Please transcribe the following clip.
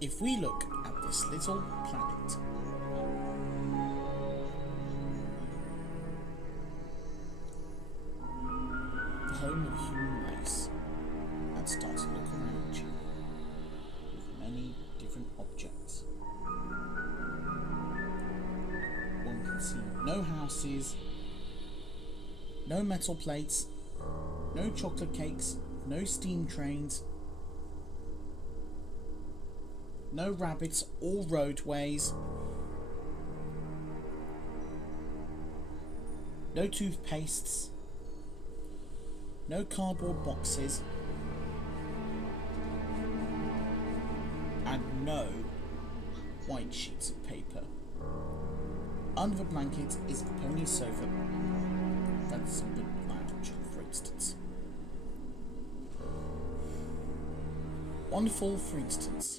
If we look at this little planet, the home of the human race, and start to look around you with many different objects. One can see no houses, no metal plates, no chocolate cakes, no steam trains, no rabbits or roadways, no toothpastes, no cardboard boxes, and no white sheets of paper. Under the blanket is the pony sofa. That's the lounge, for instance. Wonderful, for instance.